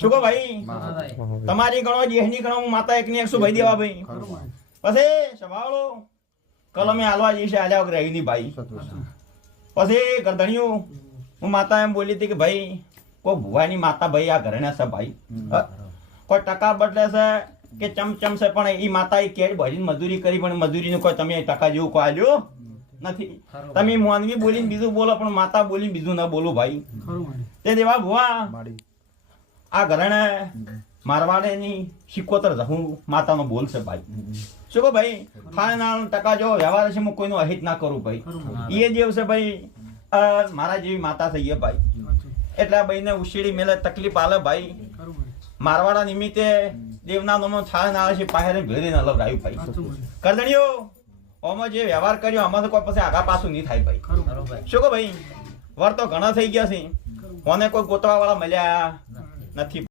શું કહો ભાઈ? તમારી ગણો જેહની ગણો હું માતા એકની એક ભાઈ દેવા ભાઈ. પછી સંભાળો. કલમે હાલવા જઈશ હાલ્યા વગર રહી નહીં ભાઈ. પછી ગરદણીઓ હું માતા એમ બોલી હતી કે ભાઈ કોઈ ભુવાની માતા ભાઈ આ ઘરે છે ભાઈ? કોઈ ટકા બદલે છે કે ચમચમ છે પણ એ માતા એ કેડ ભરીને મજૂરી કરી પણ મજૂરીનું કોઈ તમે ટકા જેવું કોઈ આલ્યો નથી. તમે મોનવી બોલીને બીજું બોલો પણ માતા બોલીને બીજું ના બોલો ભાઈ. તે દેવા ભુવા. આ ઘરણે મારવાડેની સિકોતર હું માતાનો બોલ છે ભાઈ. શું કહો ભાઈ? ખાનાનો ટકા જો વ્યવહાર છે હું કોઈનો અહિત ના કરું ભાઈ. એ છે ભાઈ. મારા જેવી માતા થઈ ગયા ભાઈ. એટલે આ ભાઈને ઉશેડી મેલે તકલીફ આલે ભાઈ. મારવાડા નિમિત્તે દેવના નામનો છાળ ના આવે છે પાહેરે ભેરી ના લવડાયું ભાઈ કરદણીઓ ઓમાં જે વ્યવહાર કર્યો આમાં તો કોઈ પછી આગા પાછું નહીં થાય ભાઈ. શું કહો ભાઈ? વર તો ઘણા થઈ ગયા છે. કોને કોઈ ગોતવા વાળા મળ્યા નથી